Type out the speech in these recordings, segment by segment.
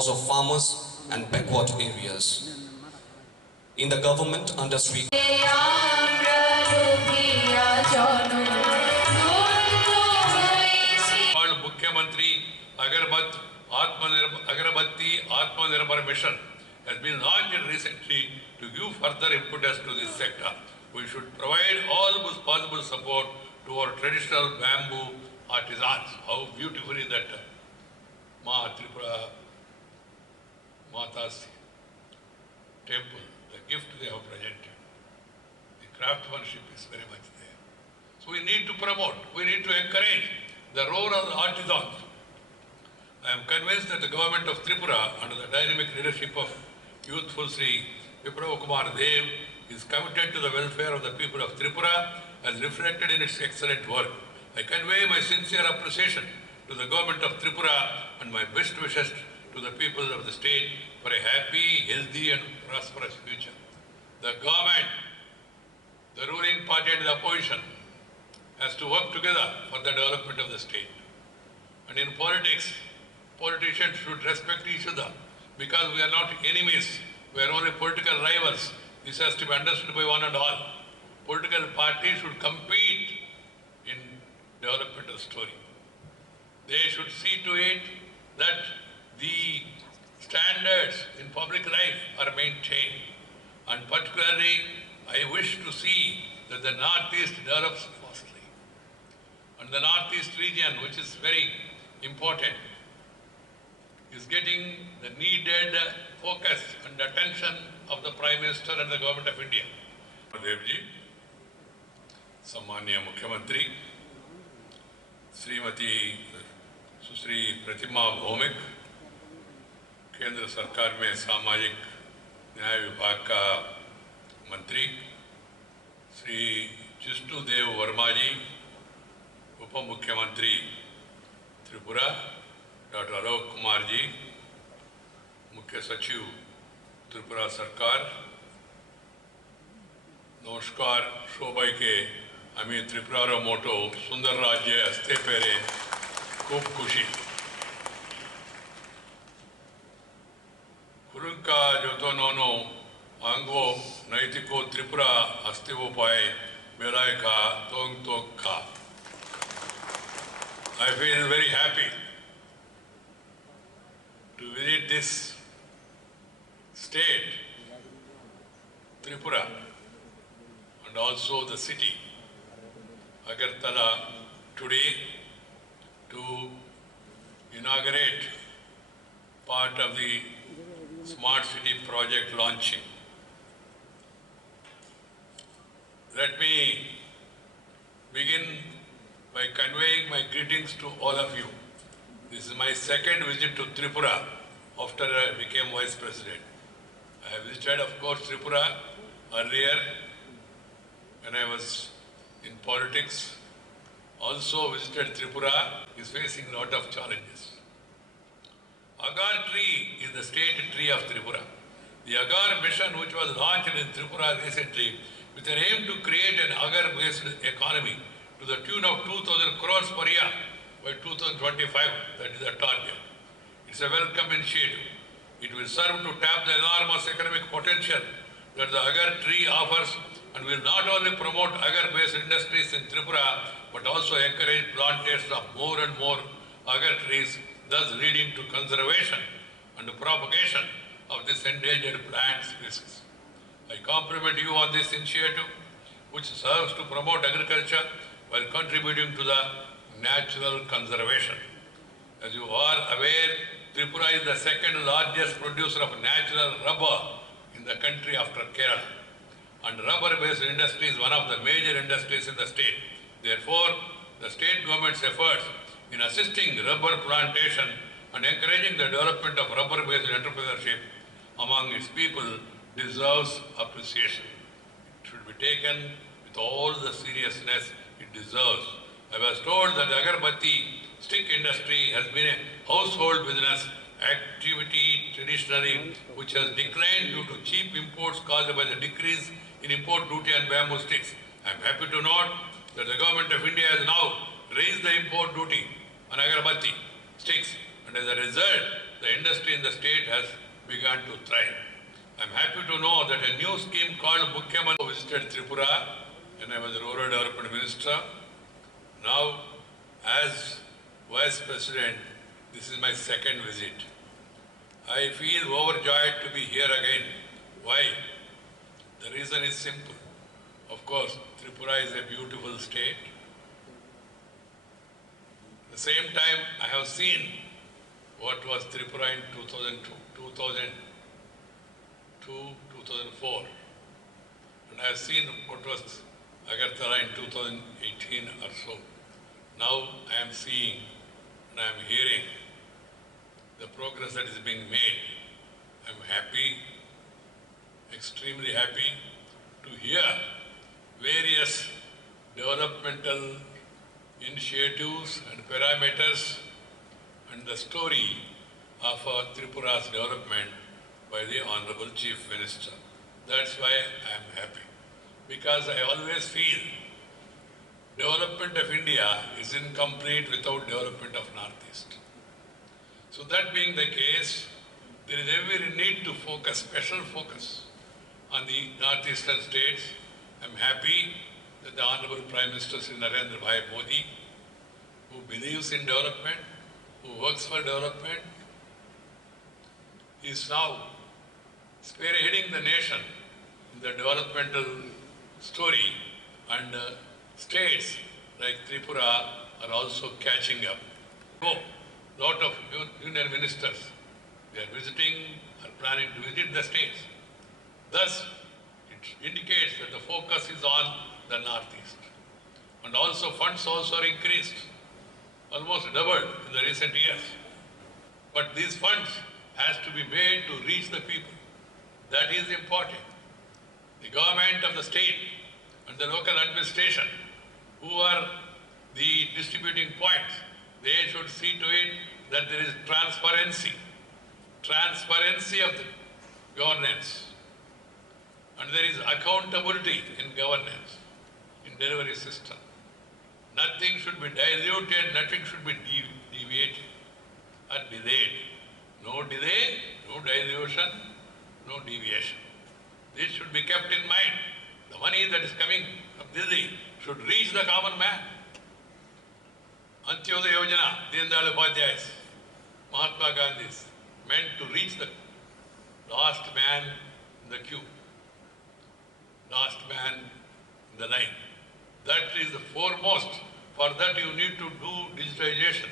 cause of farmers and backward areas. In the government under Sri Mukhyamantri Agarbatti Atmanirbhar Mission has been launched recently to give further impetus to this sector. We should provide all possible support to our traditional bamboo artisans. How beautiful is that Ma Tripura Mata's temple, the gift they have presented. The craftsmanship is very much there. So we need to promote, we need to encourage the role of the artisans. I am convinced that the government of Tripura, under the dynamic leadership of youthful Sri Viprava Kumar Dev, is committed to the welfare of the people of Tripura as reflected in its excellent work. I convey my sincere appreciation to the government of Tripura and my best wishes to the people of the state for a happy, healthy and prosperous future. The government, the ruling party and the opposition has to work together for the development of the state. And in politics, politicians should respect each other because we are not enemies, we are only political rivals. This has to be understood by one and all. Political parties should compete in development of the story. They should see to it that the standards in public life are maintained. And particularly, I wish to see that the Northeast develops fastly. And the Northeast region, which is very important, is getting the needed focus and attention of the Prime Minister and the Government of India. Devji, Sammanya Mukhyamantri, Srimati Susri Pratima Bhomik, Kendra Sarkar में सामाजिक न्याय विभाग का मंत्री श्री जिष्णुदेव वर्मा जी, उप मुख्यमंत्री Tripura doctor Alok Kumar ji, मुख्य सचिव त्रिपुरा सरकार, नमस्कार शोभाई के आम्ही त्रिपुरा मोटो सुंदर राज्य असते पेरे खूब खुशी कुरुंका जो तो नोनो आंगो नैतिको त्रिपुरा अस्तिवो पाए मेराय का तोंग तोक का I feel very happy to visit this state, Tripura, and also the city, Agartala, today to inaugurate part of the Smart City project launching. Let me begin by conveying my greetings to all of you. This is my second visit to Tripura after I became Vice President. I have visited, of course, Tripura earlier when I was in politics. Also visited Tripura, is facing a lot of challenges. Agar tree is the state tree of Tripura. The Agar mission, which was launched in Tripura recently with an aim to create an agar-based economy to the tune of 2,000 crores per year by 2025, that is the target. It's a welcome initiative. It will serve to tap the enormous economic potential that the agar tree offers and will not only promote agar-based industries in Tripura, but also encourage plantations of more and more agar trees, thus leading to conservation and the propagation of this endangered plant species. I compliment you on this initiative, which serves to promote agriculture while contributing to the natural conservation. As you are aware, Tripura is the second largest producer of natural rubber in the country after Kerala. And rubber-based industry is one of the major industries in the state. Therefore, the state government's efforts in assisting rubber plantation and encouraging the development of rubber-based entrepreneurship among its people deserves appreciation. It should be taken with all the seriousness it deserves. I was told that the agarbatti stick industry has been a household business activity traditionally, which has declined due to cheap imports caused by the decrease in import duty on bamboo sticks. I am happy to note that the government of India has now raised the import duty on agarbatti sticks, and as a result, the industry in the state has begun to thrive. I'm happy to know that a new scheme called Mukhyamantri visited Tripura when I was Rural Development Minister. Now, as Vice President, this is my second visit. I feel overjoyed to be here again. Why? The reason is simple. Of course, Tripura is a beautiful state. At the same time, I have seen what was Tripura in 2002, 2004. And I have seen what was Agartala in 2018 or so. Now I am seeing and I am hearing the progress that is being made. I am happy, extremely happy to hear various developmental initiatives and parameters and the story of Tripura's development by the Honorable Chief Minister. That's why I am happy. Because I always feel development of India is incomplete without development of Northeast. So that being the case, there is every need to focus, special focus on the Northeastern states. I'm happy that the Honorable Prime Minister Sri Narendra Bhai Modi, who believes in development, who works for development, is now spearheading the nation in the developmental story, and states like Tripura are also catching up. A lot of union ministers, they are visiting or planning to visit the states. Thus, it indicates that the focus is on the Northeast. And also funds also are increased, almost doubled in the recent years. But these funds has to be made to reach the people. That is important. The government of the state and the local administration, who are the distributing points, they should see to it that there is transparency of the governance, and there is accountability in governance, in delivery system. Nothing should be diluted, nothing should be deviated or delayed. No delay, no dilution, no deviation. This should be kept in mind. The money that is coming from Delhi should reach the common man. Antyodaya Yojana, Deen Dayal Upadhyay's, Mahatma Gandhi's, meant to reach the last man in the queue, last man in the line. That is the foremost. For that you need to do digitization.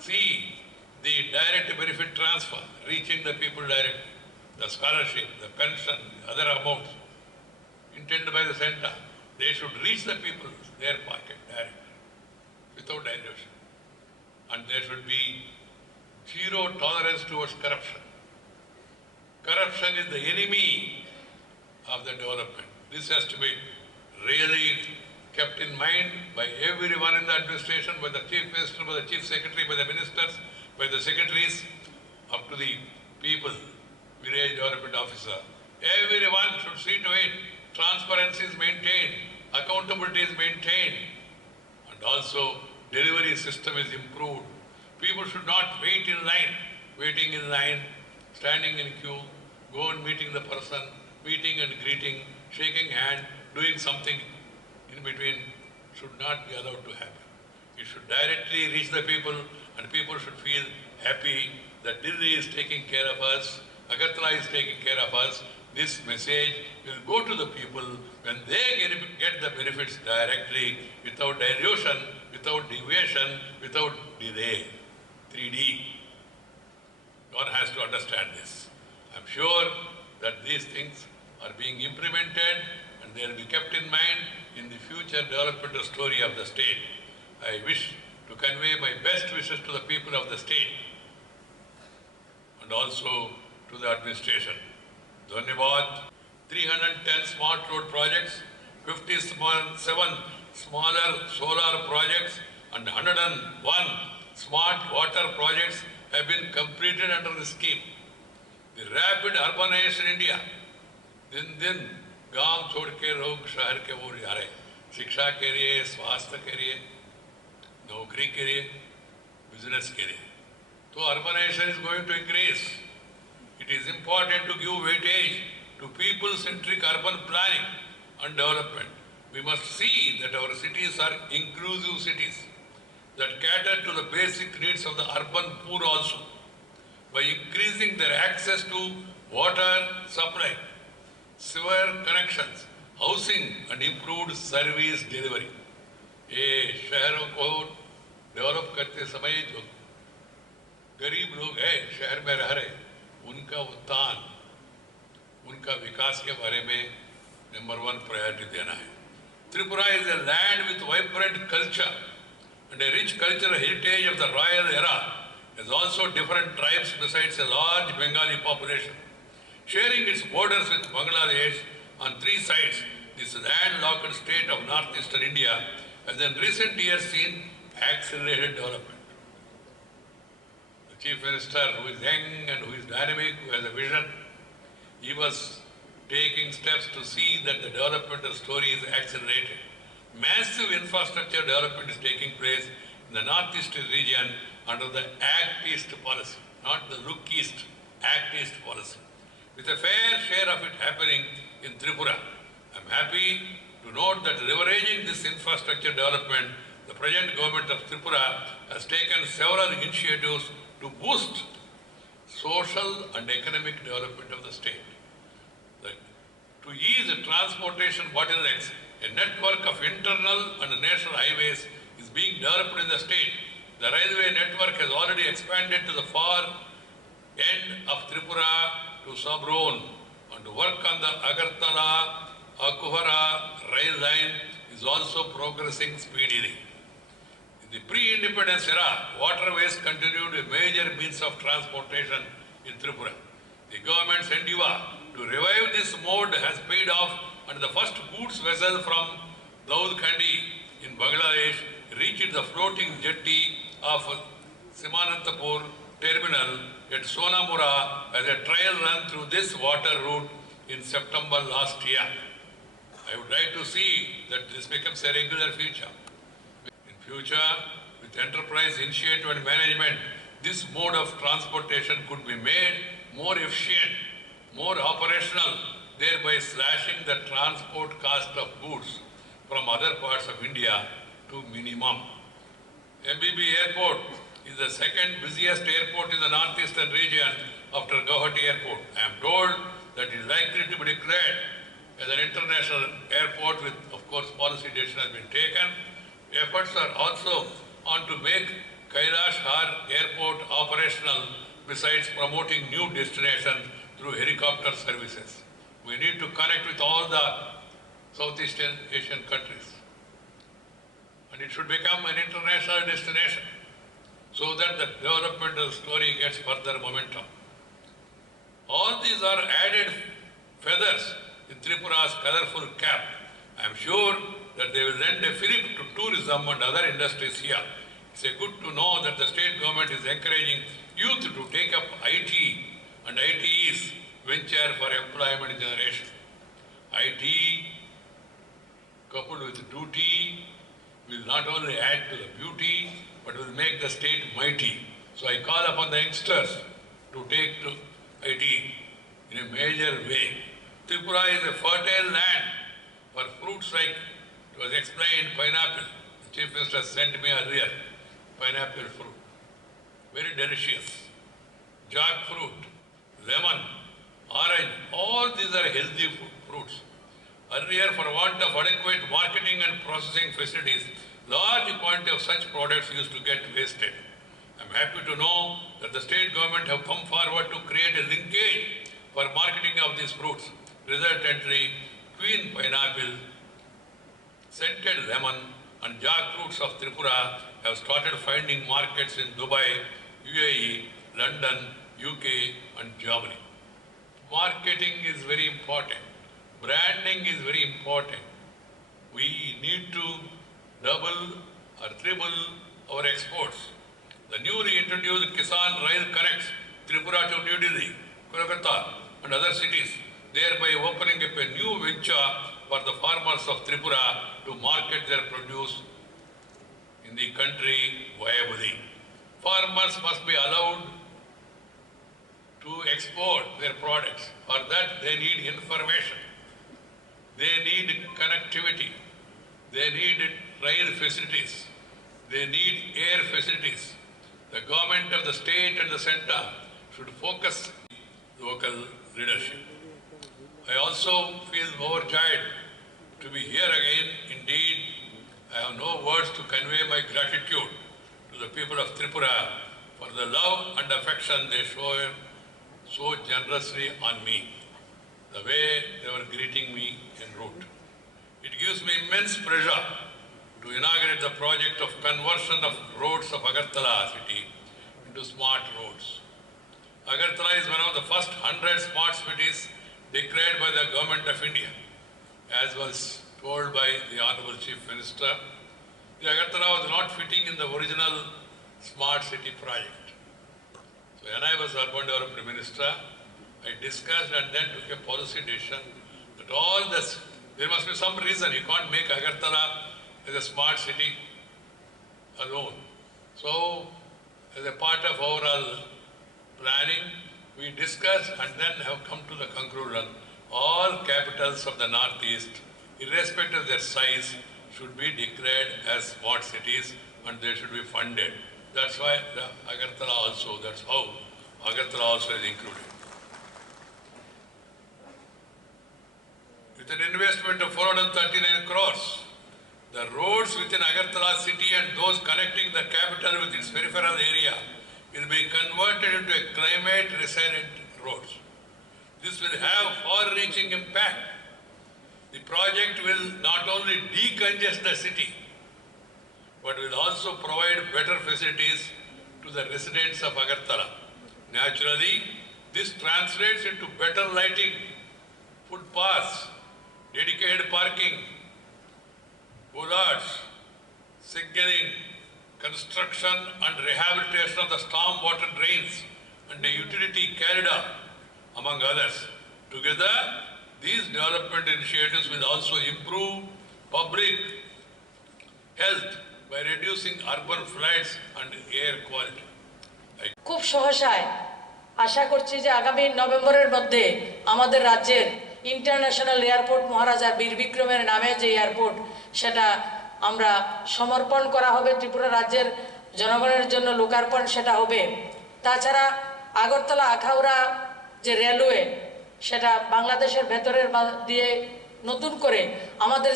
See the direct benefit transfer, reaching the people directly. The scholarship, the pension, other amounts intended by the center, they should reach the people, their pocket directly, without dilution. And there should be zero tolerance towards corruption. Corruption is the enemy of the development. This has to be really kept in mind by everyone in the administration, by the Chief Minister, by the Chief Secretary, by the ministers, by the secretaries, up to the people, village development officer. Everyone should see to it transparency is maintained, accountability is maintained, and also delivery system is improved. People should not wait in line, waiting in line, standing in queue, go and meeting the person, meeting and greeting, shaking hand, doing something in between should not be allowed to happen. It should directly reach the people, and people should feel happy that Delhi is taking care of us, Agartala is taking care of us. This message will go to the people when they get the benefits directly, without dilution, without deviation, without delay. 3D. One has to understand this. I'm sure that these things are being implemented and they will be kept in mind in the future developmental story of the state. I wish to convey my best wishes to the people of the state and also to the administration. Dhanyavad. 310 smart road projects, 57 smaller solar projects, and 101 smart water projects have been completed under the scheme. The rapid urbanization in India, दिन गांव छोड़ के लोग शहर के ओर जा रहे, शिक्षा के लिए, स्वास्थ्य के लिए, नौकरी के लिए, बिजनेस के लिए. So urbanization is going to increase. It is important to give weightage to people-centric urban planning and development. We must see that our cities are inclusive cities that cater to the basic needs of the urban poor also, by increasing their access to water supply, sewer connections, housing and improved service delivery. ये शहरों को develop करते समय जो गरीब लोग हैं शहर में रह रहे उनका उत्थान उनका विकास के बारे में नंबर 1 प्रायोरिटी देना है. Tripura is a land with vibrant culture and a rich cultural heritage of the royal era. Has also different tribes besides a large Bengali population. Sharing its borders with Bangladesh on 3 sides, this landlocked state of northeastern India has in recent years seen accelerated development. The Chief Minister, who is young and who is dynamic, who has a vision, he was taking steps to see that the developmental story is accelerated. Massive infrastructure development is taking place in the northeastern region under the Act East policy, not the Look East, Act East policy, with a fair share of it happening in Tripura. I am happy to note that leveraging this infrastructure development, the present government of Tripura has taken several initiatives to boost social and economic development of the state. To ease the transportation bottlenecks, a network of internal and national highways is being developed in the state. The railway network has already expanded to the far end of Tripura to Sabron, and work on the Agartala-Akuhara rail line is also progressing speedily. In the pre-independence era, waterways continued a major means of transportation in Tripura. The government's endeavor to revive this mode has paid off, and the first goods vessel from Daudkhandi in Bangladesh reached the floating jetty of Simanantapur terminal at Sonamura as a trial run through this water route in September last year. I would like to see that this becomes a regular feature. In future, with enterprise initiative and management, this mode of transportation could be made more efficient, more operational, thereby slashing the transport cost of goods from other parts of India to minimum. MBB Airport is the second busiest airport in the northeastern region after Guwahati Airport. I am told that it is likely to be declared as an international airport with, of course, policy decision has been taken. Efforts are also on to make Kailash Har Airport operational besides promoting new destinations through helicopter services. We need to connect with all the Southeast Asian countries. And it should become an international destination so that the developmental story gets further momentum. All these are added feathers in Tripura's colorful cap. I am sure that they will lend a fillip to tourism and other industries here. It's good to know that the state government is encouraging youth to take up IT and ITE's venture for employment generation. IT coupled with duty will not only add to the beauty but will make the state mighty. So I call upon the youngsters to take to IT in a major way. Tripura is a fertile land for fruits like, it was explained, pineapple. The Chief Minister sent me earlier, pineapple fruit. Very delicious. Jackfruit, lemon, orange, all these are healthy fruits. Earlier, for want of adequate marketing and processing facilities, large quantity of such products used to get wasted. I am happy to know that the state government have come forward to create a linkage for marketing of these fruits. Resultantly, Queen pineapple, scented lemon and jackfruits of Tripura have started finding markets in Dubai, UAE, London, UK and Germany. Marketing is very important. Branding is very important. We need to double or triple our exports. The newly introduced Kisan Rail connects Tripura to New Delhi, Kolkata and other cities, thereby opening up a new venture for the farmers of Tripura to market their produce in the country viably. farmers must be allowed to export their products. For that, they need information. They need connectivity. They need rail facilities. They need air facilities. The government of the state and the center should focus local leadership. I also feel overjoyed to be here again. Indeed, I have no words to convey my gratitude to the people of Tripura for the love and affection they show so generously on me, the way they were greeting me en route. It gives me immense pleasure to inaugurate the project of conversion of roads of Agartala city into smart roads. Agartala is one of the first 100 smart cities declared by the Government of India, as was told by the Honorable Chief Minister. The Agartala was not fitting in the original smart city project. So when I was Urban Development Minister, I discussed and then took a policy decision that all this, there must be some reason you can't make Agartala as a smart city alone. So as a part of overall planning, we discussed and then have come to the conclusion all capitals of the Northeast, irrespective of their size, should be declared as smart cities and they should be funded. That's why the Agartala also, that's how Agartala also is included. With an investment of 439 crores, the roads within Agartala city and those connecting the capital with its peripheral area will be converted into a climate resilient roads. This will have far-reaching impact. The project will not only decongest the city, but will also provide better facilities to the residents of Agartala. Naturally, this translates into better lighting, footpaths, dedicated parking, bollards, signaling, construction and rehabilitation of the storm water drains and the utility corridor, among others. Together, these development initiatives will also improve public health by reducing urban floods and air quality. খুব সহসায় আশা করছি যে আগামী নভেম্বরের মধ্যে আমাদের রাজ্যের international airport মহারাজা বীর বিক্রমের নামে যে এয়ারপোর্ট সেটা আমরা সমর্পণ করা হবে, ত্রিপুরা রাজ্যের জনগণের জন্য লোকার্পণ সেটা হবে। তাছাড়া আগরতলা আখাউড়া যে রেলওয়ে সেটা বাংলাদেশের ভেতরের দিয়ে নতুন করে আমাদের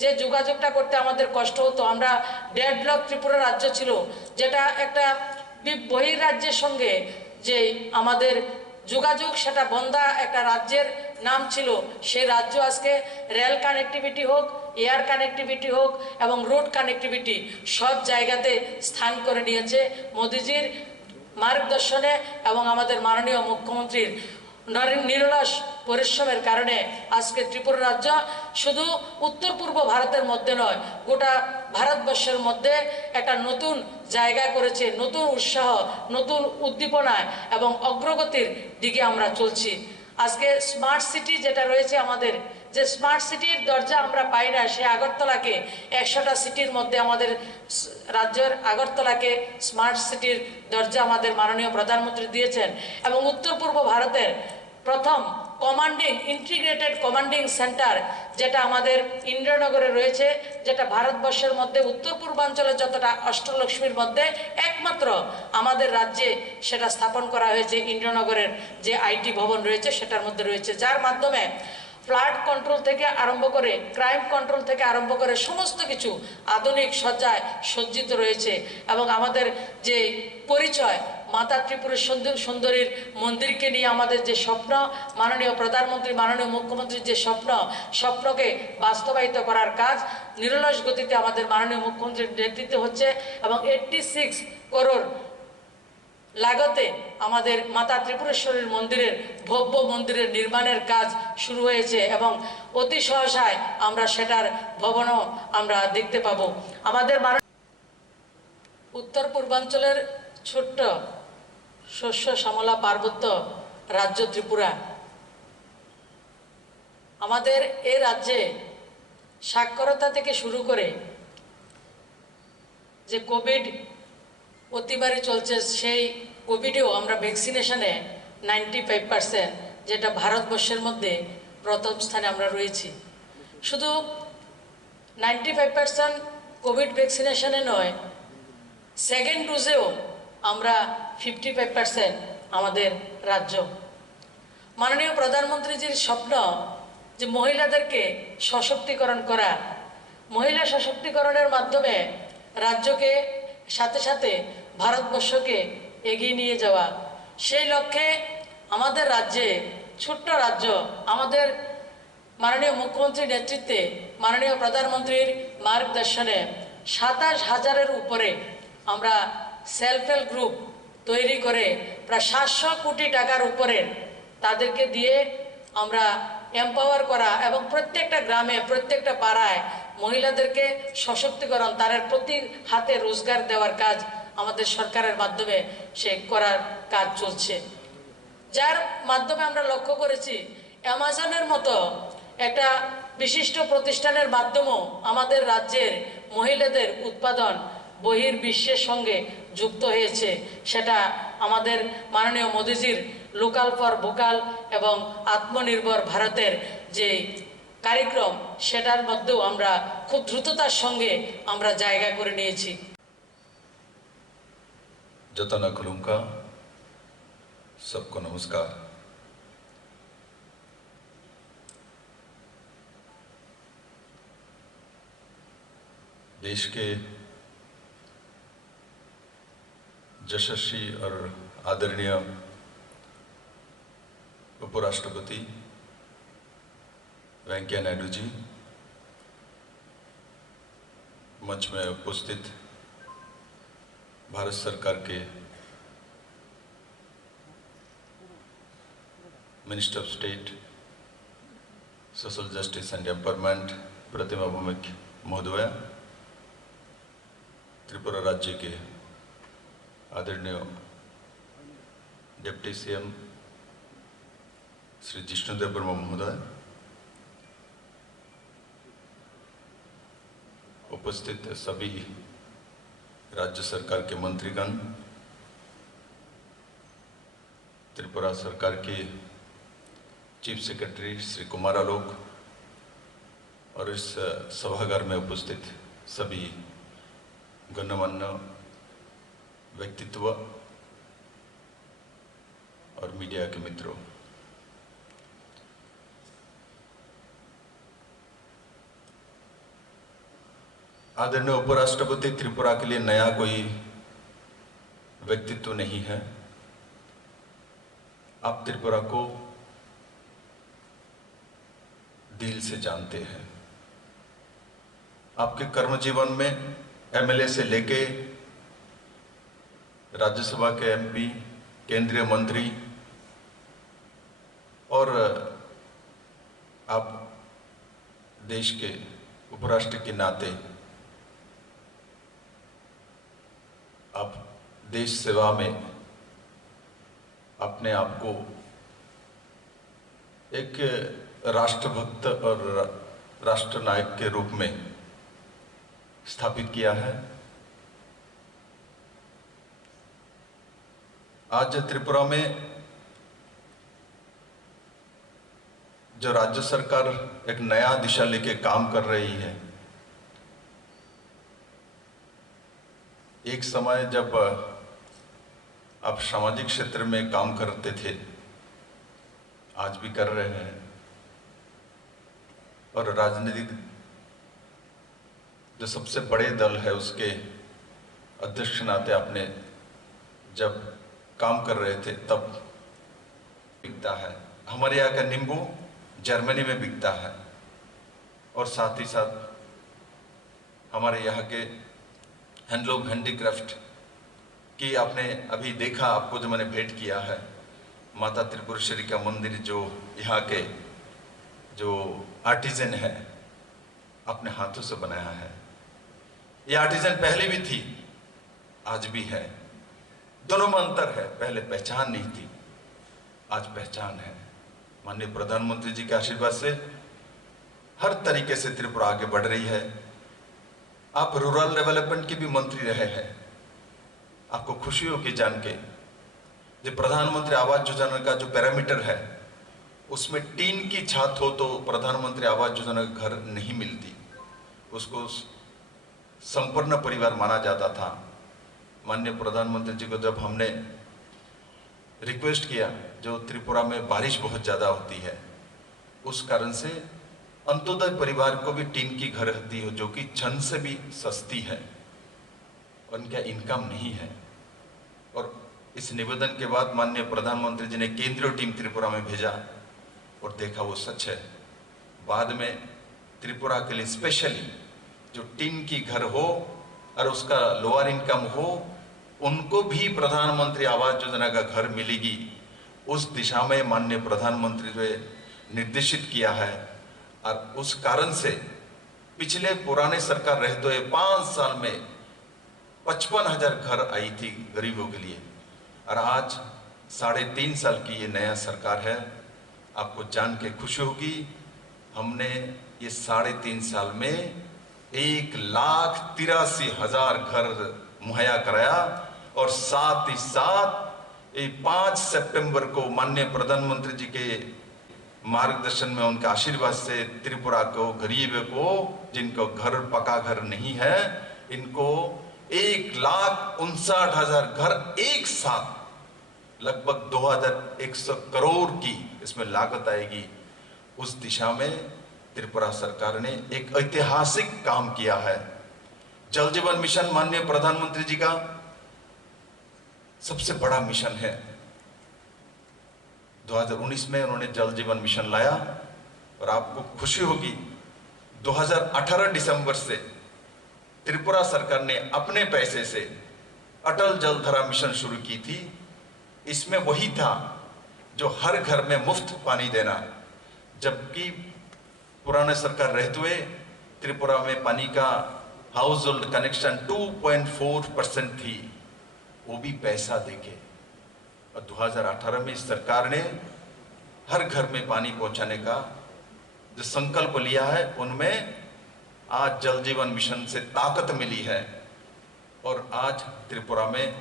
যে যোগাযোগটা করতে আমাদের কষ্ট হতো, আমরা ডেডলক ত্রিপুরা রাজ্য ছিল, যেটা একটা বহির্রাজ্যের সঙ্গে যে আমাদের যোগাযোগ সেটা বন্ধা একটা রাজ্যের নাম ছিল, সেই রাজ্য আজকে রেল কানেক্টিভিটি হোক, এয়ার কানেক্টিভিটি হোক এবং রোড কানেক্টিভিটি সব জায়গাতে স্থান করে নিয়েছে মোদিজির মার্গদর্শনে এবং আমাদের মাননীয় মুখ্যমন্ত্রীর নিরলস পরিশ্রমের কারণে আজকে ত্রিপুরা রাজ্য শুধু উত্তর পূর্ব ভারতের মধ্যে নয়, গোটা ভারতবর্ষের মধ্যে একটা নতুন জায়গা করেছে, নতুন উৎসাহ, নতুন উদ্দীপনায় এবং অগ্রগতির দিকে আমরা চলছি। আজকে স্মার্ট সিটি যেটা রয়েছে আমাদের, যে স্মার্ট সিটির দরজা আমরা পাই না, সে আগরতলাকে 100টা সিটির মধ্যে আমাদের রাজ্যের আগরতলাকে স্মার্ট সিটির দরজা আমাদের মাননীয় প্রধানমন্ত্রী দিয়েছেন এবং উত্তর পূর্ব ভারতের প্রথম ইন্টিগ্রেটেড কমান্ডিং সেন্টার যেটা আমাদের ইন্দ্রনগরে রয়েছে, যেটা ভারতবর্ষের মধ্যে উত্তর পূর্বাঞ্চলে যতটা অষ্টলক্ষ্মীর মধ্যে একমাত্র আমাদের রাজ্যে সেটা স্থাপন করা হয়েছে। ইন্দ্রনগরের যে আইটি ভবন রয়েছে সেটার মধ্যে রয়েছে, যার মাধ্যমে ফ্লাড কন্ট্রোল থেকে আরম্ভ করে ক্রাইম কন্ট্রোল থেকে আরম্ভ করে সমস্ত কিছু আধুনিক সজ্জায় সজ্জিত রয়েছে। এবং আমাদের যে পরিচয় মাতা ত্রিপুরা সুন্দরীর মন্দিরকে নিয়ে আমাদের যে স্বপ্ন, মাননীয় প্রধানমন্ত্রী মাননীয় মুখ্যমন্ত্রীর যে স্বপ্নকে বাস্তবায়িত করার কাজ নিরলস গতিতে আমাদের মাননীয় মুখ্যমন্ত্রীর নেতৃত্বে হচ্ছে এবং 86 করোড় লাগতে আমাদের মাতা ত্রিপুরেশ্বরীর মন্দিরের ভব্য মন্দিরের নির্মাণের কাজ শুরু হয়েছে এবং অতি সহসায় আমরা সেটার ভবনও আমরা দেখতে পাবো। আমাদের উত্তর পূর্বাঞ্চলের ছোট্ট শস্য শ্যামলা পার্বত্য রাজ্য ত্রিপুরা, আমাদের এই রাজ্যে সাক্ষরতা থেকে শুরু করে যে কোভিড অতিবারই চলছে, সেই কোভিডেও আমরা ভ্যাকসিনেশনে 95%, যেটা ভারতবর্ষের মধ্যে প্রথম স্থানে আমরা রয়েছি। শুধু 95% কোভিড ভ্যাকসিনেশনে নয়, সেকেন্ড ডোজেও আমরা 55% আমাদের রাজ্য। মাননীয় প্রধানমন্ত্রীজির স্বপ্ন যে মহিলাদেরকে সশক্তিকরণ করা, মহিলা সশক্তিকরণের মাধ্যমে রাজ্যকে সাথে সাথে ভারতবর্ষকে এগিয়ে নিয়ে যাওয়া, সেই লক্ষ্যে আমাদের রাজ্যে, ছোট্ট রাজ্য, আমাদের মাননীয় মুখ্যমন্ত্রীর নেতৃত্বে, মাননীয় প্রধানমন্ত্রীর মার্গদর্শনে 27,000-এর উপরে আমরা সেলফ হেল্প গ্রুপ তৈরি করে প্রায় 700 কোটি টাকার উপরে তাদেরকে দিয়ে আমরা এম্পাওয়ার করা এবং প্রত্যেকটা গ্রামে, প্রত্যেকটা পাড়ায় মহিলাদেরকে সশক্তিকরণ, তাদের প্রতি হাতে রোজগার দেওয়ার কাজ আমাদের সরকারের মাধ্যমে সে করার কাজ চলছে। যার মাধ্যমে আমরা লক্ষ্য করেছি অ্যামাজনের মতো একটা বিশিষ্ট প্রতিষ্ঠানের মাধ্যমেও আমাদের রাজ্যের মহিলাদের উৎপাদন বহির্বিশ্বের সঙ্গে যুক্ত হয়েছে। সেটা আমাদের মাননীয় মোদিজির লোকাল ফর ভোকাল এবং আত্মনির্ভর ভারতের যে कार्यक्रम সেটার মধ্যেও আমরা খুব দ্রুততার সঙ্গে আমরা জায়গা করে নিয়েছি। जतना खुलुमका सबको नमस्कार। देश के यशस्वी और आदरणीय उपराष्ट्रपति वेंकैया नायडू जी, मंच में उपस्थित भारत सरकार के minister of state social justice and empowerment Pratima Bhowmik महोदया, त्रिपुरा राज्य के आदरणीय डिप्टी सीएम श्री जिष्णुदेव बर्मा महोदय, उपस्थित सभी राज्य सरकार के मंत्रीगण, त्रिपुरा सरकार के चीफ सेक्रेटरी श्री कुमार आलोक और इस सभागार में उपस्थित सभी गण्यमान्य व्यक्तित्व और मीडिया के मित्रों, आदरणीय उपराष्ट्रपति, त्रिपुरा के लिए नया कोई व्यक्तित्व नहीं है। आप त्रिपुरा को दिल से जानते हैं। आपके कर्म जीवन में एमएलए से लेके राज्यसभा के एमपी, केंद्रीय मंत्री और आप देश के उपराष्ट्र के नाते आप देश सेवा में अपने आप को एक राष्ट्रभक्त और राष्ट्रनायक के रूप में स्थापित किया है। आज त्रिपुरा में जो राज्य सरकार एक नया दिशा लेके काम कर रही है, एक समय जब आप सामाजिक क्षेत्र में काम करते थे, आज भी कर रहे हैं, और राजनीतिक जो सबसे बड़े दल है उसके अध्यक्ष नाते आपने जब काम कर रहे थे तब बिकता है। हमारे यहाँ का नींबू जर्मनी में बिकता है और साथ ही साथ हमारे यहाँ के हैंडलूम हैंडीक्राफ्ट की आपने अभी देखा, आपको जो मैंने भेंट किया है माता त्रिपुरेश्वरी का मंदिर, जो यहाँ के जो आर्टिजन है अपने हाथों से बनाया है। ये आर्टिजन पहले भी थी, आज भी है, दोनों में अंतर है। पहले पहचान नहीं थी, आज पहचान है। माननीय प्रधानमंत्री जी के आशीर्वाद से हर तरीके से त्रिपुरा आगे बढ़ रही है। आप रूरल डेवलपमेंट के भी मंत्री रहे हैं, आपको खुशी होगी जान के जो प्रधानमंत्री आवास योजना का जो पैरामीटर है उसमें टीन की छत हो तो प्रधानमंत्री आवास योजना का घर नहीं मिलती, उसको संपूर्ण परिवार माना जाता था। माननीय प्रधानमंत्री जी को जब हमने रिक्वेस्ट किया, जो त्रिपुरा में बारिश बहुत ज़्यादा होती है उस कारण से अंत्योदय परिवार को भी टीन की घर दी हो जो कि छन से भी सस्ती है, उनका इनकम नहीं है। और इस निवेदन के बाद माननीय प्रधानमंत्री जी ने केंद्रीय टीम त्रिपुरा में भेजा और देखा वो सच है। बाद में त्रिपुरा के लिए स्पेशली जो टीन की घर हो और उसका लोअर इनकम हो उनको भी प्रधानमंत्री आवास योजना का घर मिलेगी, उस दिशा में माननीय प्रधानमंत्री ने निर्देशित किया है। और उस कारण से पिछले पुराने सरकार रहते हुए 5 साल में 55,000 घर आई थी गरीबों के लिए, और आज 3.5 साल की ये नया सरकार है। आपको जान के खुशी होगी, हमने ये 3.5 साल में 1,83,000 घर मुहैया कराया, और साथ ही साथ 5 सितंबर को माननीय प्रधानमंत्री जी के मार्गदर्शन में उनके आशीर्वाद से त्रिपुरा को गरीब को जिनको घर पका घर नहीं है इनको 1,59,000 घर एक साथ लगभग 2,100 करोड़ की इसमें लागत आएगी। उस दिशा में त्रिपुरा सरकार ने एक ऐतिहासिक काम किया है। जल जीवन मिशन माननीय प्रधानमंत्री जी का सबसे बड़ा मिशन है। 2019 में उन्होंने जल जीवन मिशन लाया, और आपको खुशी होगी 2018 दिसंबर से त्रिपुरा सरकार ने अपने पैसे से अटल जलधारा मिशन शुरू की थी। इसमें वही था जो हर घर में मुफ्त पानी देना, जबकि पुराने सरकार रहते हुए त्रिपुरा में पानी का हाउस होल्ड कनेक्शन 2.4% थी, वो भी पैसा देके। और 2018 में इस सरकार ने हर घर में पानी पहुंचाने का जो संकल्प लिया है, उनमें आज जल जीवन मिशन से ताकत मिली है, और आज त्रिपुरा में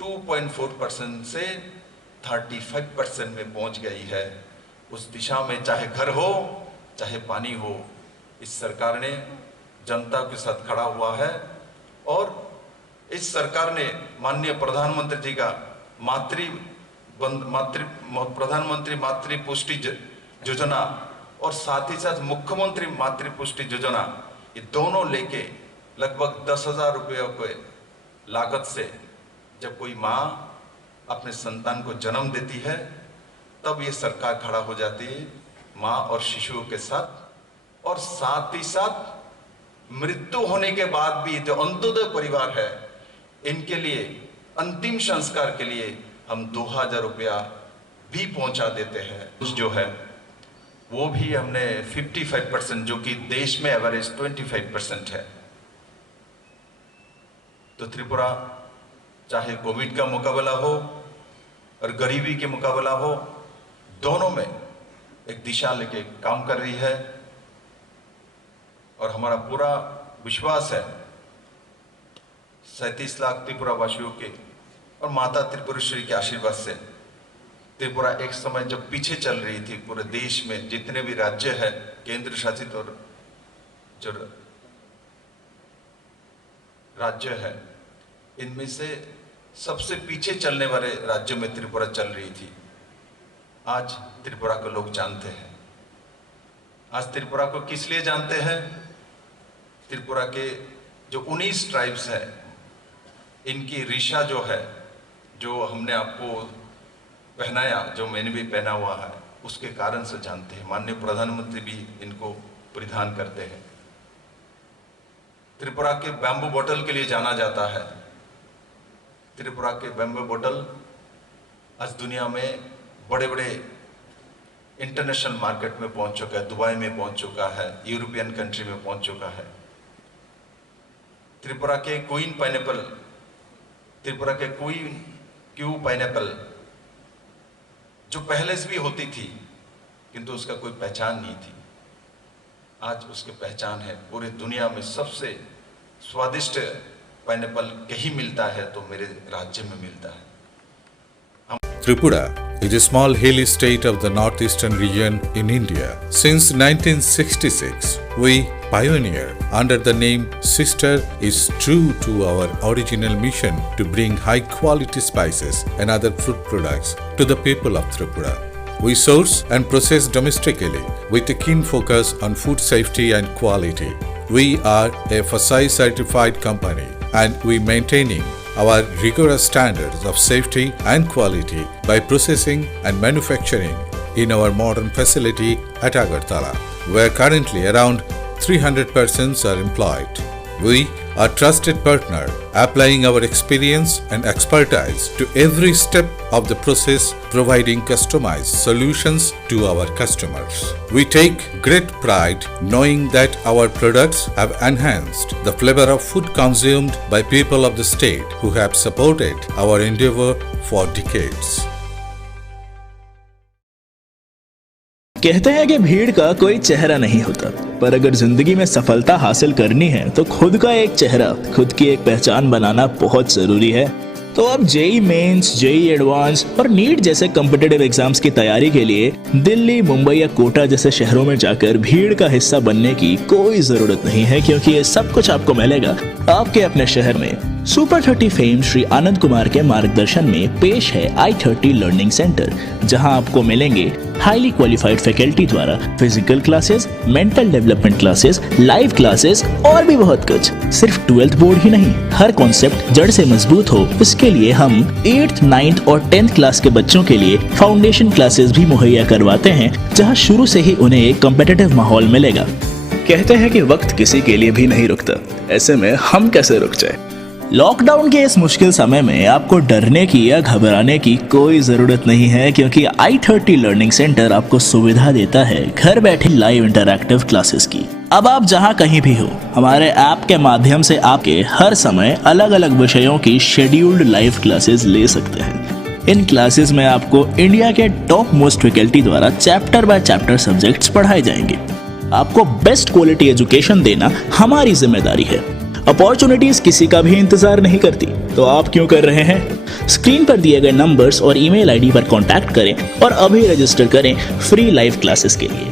2.4% से 35% में पहुंच गई है। उस दिशा में चाहे घर हो चाहे पानी हो, इस सरकार ने जनता के साथ खड़ा हुआ है। और इस सरकार ने माननीय प्रधानमंत्री जी का प्रधानमंत्री मातृ पुष्टि योजना और साथ ही साथ मुख्यमंत्री मातृ पुष्टि योजना, ये दोनों लेके लगभग 10,000 रुपये के लागत से जब कोई माँ अपने संतान को जन्म देती है तब ये सरकार खड़ा हो जाती है माँ और शिशुओं के साथ। और साथ ही साथ मृत्यु होने के बाद भी जो अंत्योदय परिवार है इनके लिए अंतिम संस्कार के लिए हम 2,000 रुपया भी पहुंचा देते हैं। जो है वो भी हमने 55%, जो कि देश में एवरेज 25% है। तो त्रिपुरा चाहे कोविड का मुकाबला हो और गरीबी के मुकाबला हो, दोनों में एक दिशा लेके काम कर रही है। और हमारा पूरा विश्वास है 37 लाख त्रिपुरा वासियों के और माता त्रिपुरेश्वरी के आशीर्वाद से त्रिपुरा एक समय जब पीछे चल रही थी, पूरे देश में जितने भी राज्य है केंद्र शासित और जो राज्य है इनमें से सबसे पीछे चलने वाले राज्यों में त्रिपुरा चल रही थी। आज त्रिपुरा को लोग जानते हैं। आज त्रिपुरा को किस लिए जानते हैं? त्रिपुरा के जो 19 ट्राइब्स हैं इनकी ऋषा जो है, जो हमने आपको पहनाया, जो मैंने भी पहना हुआ है, उसके कारण से जानते हैं। माननीय प्रधानमंत्री भी इनको परिधान करते हैं। त्रिपुरा के बैम्बू बोतल के लिए जाना जाता है। त्रिपुरा के बैम्बू बोतल आज दुनिया में बड़े बड़े इंटरनेशनल मार्केट में पहुंच चुका है, दुबई में पहुंच चुका है, यूरोपियन कंट्री में पहुंच चुका है। त्रिपुरा के क्वीन पाइनएप्पल, त्रिपुरा के क्वीन क्यू पाइनएप्पल जो पहले से भी होती थी किंतु उसका कोई पहचान नहीं थी, आज उसकी पहचान है। पूरी दुनिया में सबसे स्वादिष्ट पाइनएप्पल कहीं मिलता है तो मेरे राज्य में मिलता है। Tripura is a small hilly state of the northeastern region in India. Since 1966, we pioneer under the name Sister is true to our original mission to bring high quality spices and other food products to the people of Tripura. We source and process domestically with a keen focus on food safety and quality. We are a FSSAI certified company and we maintaining our rigorous standards of safety and quality by processing and manufacturing in our modern facility at Agartala, where currently around 300 persons are employed. We are trusted partner, applying our experience and expertise to every step of the process, providing customized solutions to our customers. We take great pride knowing that our products have enhanced the flavor of food consumed by people of the state who have supported our endeavor for decades. कहते हैं कि भीड़ का कोई चेहरा नहीं होता, पर अगर जिंदगी में सफलता हासिल करनी है तो खुद का एक चेहरा, खुद की एक पहचान बनाना बहुत जरूरी है। तो अब जेईई मेंस, जेईई एडवांस और नीट जैसे कॉम्पिटिटिव एग्जाम्स की तैयारी के लिए दिल्ली, मुंबई या कोटा जैसे शहरों में जाकर भीड़ का हिस्सा बनने की कोई जरूरत नहीं है, क्योंकि ये सब कुछ आपको मिलेगा आपके अपने शहर में। सुपर 30 फेम श्री आनंद कुमार के मार्गदर्शन में पेश है i30 लर्निंग सेंटर, जहां आपको मिलेंगे हाईली क्वालिफाइड फैकल्टी द्वारा physical classes, mental development classes, live classes और भी बहुत कुछ। सिर्फ 12th बोर्ड ही नहीं, हर कॉन्सेप्ट जड़ से मजबूत हो, इसके लिए हम 8th, 9th और 10th क्लास के बच्चों के लिए फाउंडेशन क्लासेस भी मुहैया करवाते हैं, जहां शुरू से ही उन्हें एक कॉम्पिटिटिव माहौल मिलेगा। कहते हैं कि वक्त किसी के लिए भी नहीं रुकता, ऐसे में हम कैसे रुक जाए। लॉकडाउन के इस मुश्किल समय में आपको डरने की या घबराने की कोई जरूरत नहीं है, क्योंकि i30 लर्निंग सेंटर आपको सुविधा देता है घर बैठे लाइव इंटरैक्टिव क्लासेस की। अब आप जहां कहीं भी हो, हमारे ऐप के माध्यम से आपके हर समय अलग अलग विषयों की शेड्यूल्ड लाइव क्लासेस ले सकते हैं। इन क्लासेस में आपको इंडिया के टॉप मोस्ट फैकल्टी द्वारा चैप्टर बाय चैप्टर सब्जेक्ट्स पढ़ाए जाएंगे। आपको बेस्ट क्वालिटी एजुकेशन देना हमारी जिम्मेदारी है। अपॉर्चुनिटीज किसी का भी इंतजार नहीं करती, तो आप क्यों कर रहे हैं? स्क्रीन पर दिए गए नंबर्स और ईमेल आईडी पर कांटेक्ट करें और अभी रजिस्टर करें फ्री लाइव क्लासेस के लिए।